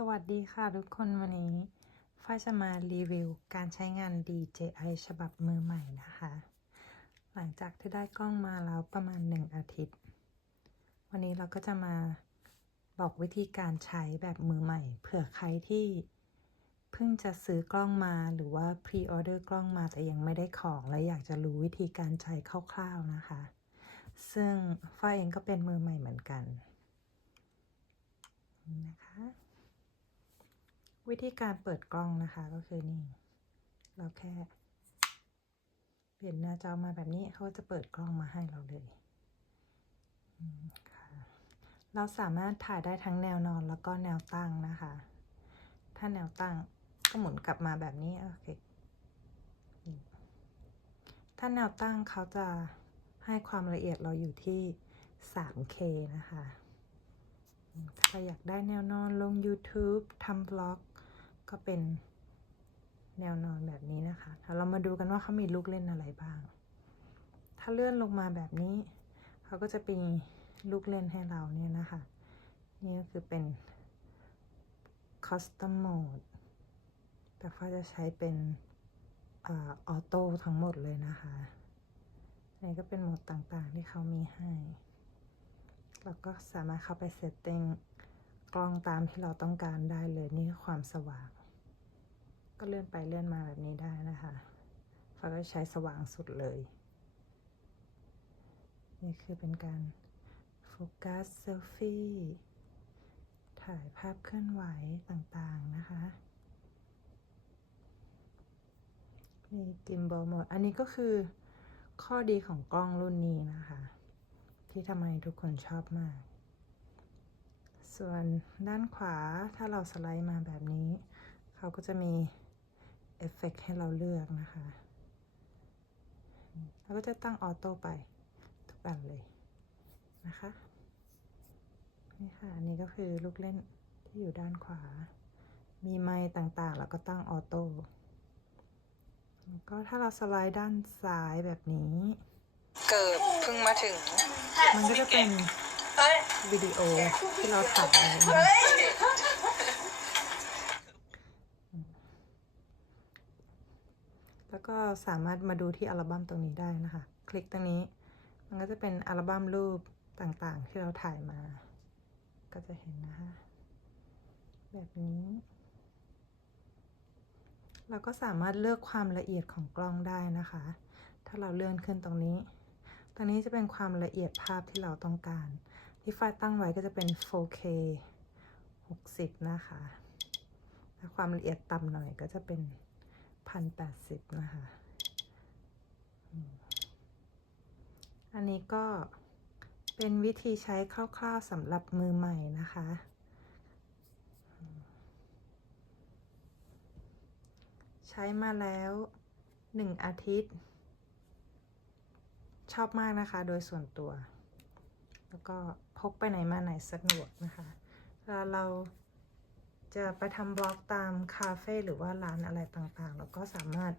สวัสดีค่ะทุกคนวันนี้ฝ้ายจะมารีวิวการใช้งาน DJI ฉบับมือใหม่นะคะ หลังจากที่ได้กล้องมาแล้วประมาณหนึ่งอาทิตย์ วันนี้เราก็จะมาบอกวิธีการใช้แบบมือใหม่ เผื่อใครที่เพิ่งจะซื้อกล้องมาหรือว่าพรีออเดอร์กล้องมาแต่ยังไม่ได้ของ และอยากจะรู้วิธีการใช้คร่าวๆนะคะ ซึ่งฝ้ายเองก็เป็นมือใหม่เหมือนกันนะคะ วิธีการเปิดกล้องนะคะก็คือนี่ เราแค่ เปลี่ยนหน้าจอมาแบบนี้เขาจะเปิดกล้องมาให้เราเลยเราสามารถถ่ายได้ทั้งแนวนอนแล้วก็แนวตั้งนะคะ ถ้าแนวตั้งก็หมุนกลับมาแบบนี้โอเคถ้าแนวตั้งเขาจะให้ความละเอียดเราอยู่ที่ 3K นะคะ ถ้าเราอยากได้แนวนอนลง YouTube ทำบล็อก ก็เป็นแนวนอนแบบนี้นะคะเรามาดูกันว่าเขามีลูกเล่นอะไรบ้าง ถ้าเลื่อนลงมาแบบนี้ เขาก็จะมีลูกเล่นให้เราเนี่ยนะคะ นี่ก็คือเป็น custom mode แต่ฟ้าจะใช้เป็นออโต้ทั้งหมดเลยนะคะนี่ก็เป็นโหมดต่างๆที่เขามีให้แล้วก็สามารถเข้าไปเซตติ้งกล้องตามที่เราต้องการได้เลยนี่คือความสว่าง ก็เลื่อนไปเลื่อนมาแบบนี้ได้นะคะฟ้าก็ใช้สว่างสุดเลย นี่คือเป็นการโฟกัสเซลฟี่ ถ่ายภาพเคลื่อนไหวต่างๆนะคะนี่จิมบอลหมด อันนี้ก็คือข้อดีของกล้องรุ่นนี้นะคะ ที่ทำไมทุกคนชอบมาก ส่วนด้านขวาถ้าเราสไลด์มาแบบนี้ เขาก็จะมี เอฟเฟกให้เราเลือกนะคะแล้วก็จะตั้งออโต้ไปทุกอันเลยนะคะ นี่ค่ะ อันนี้ก็คือลูกเล่นที่อยู่ด้านขวา มีไม้ต่างๆ แล้วก็ตั้งออโต้แล้วก็ถ้าเราสไลด์ด้านซ้ายแบบนี้ เกิดเพิ่งมาถึง มันก็จะเป็นวิดีโอที่เราถ่ายไว้นะ แล้วก็สามารถมาดูที่อัลบั้มตรงนี้ได้นะคะ คลิกตรงนี้ มันก็จะเป็นอัลบั้มรูปต่างๆ ที่เราถ่ายมา ก็จะเห็นนะคะ แบบนี้ เราก็สามารถเลือกความละเอียดของกล้องได้นะคะ ถ้าเราเลื่อนขึ้นตรงนี้ ตรงนี้จะเป็นความละเอียดภาพที่เราต้องการ ที่ฟ้าตั้งไว้ก็จะเป็น 4K 60 นะคะ ถ้าความละเอียดต่ำหน่อยก็จะเป็น 1080นะคะอันนี้ก็เป็นวิธีใช้คร่าวๆสำหรับมือใหม่นะคะ ใช้มาแล้วหนึ่งอาทิตย์ ชอบมากนะคะโดยส่วนตัว แล้วก็พกไปไหนมาไหนสะดวกนะคะเวลาเรา จะไปทำบล็อกตามคาเฟ่หรือว่าร้านอะไรต่างๆเราก็สามารถ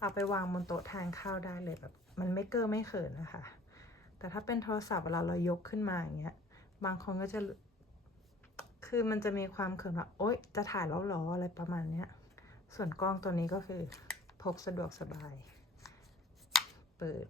เอาไปวางบนโต๊ะทานข้าวได้เลยแบบ มันไม่เก้อไม่เขินนะคะ แต่ถ้าเป็นโทรศัพท์เวลาเรายกขึ้นมาอย่างเงี้ย บางคนก็จะ คือมันจะมีความเขินว่าโอ๊ยจะถ่ายแล้วหรออะไรประมาณเนี้ย ส่วนกล้องตัวนี้ก็คือพกสะดวกสบาย เปิด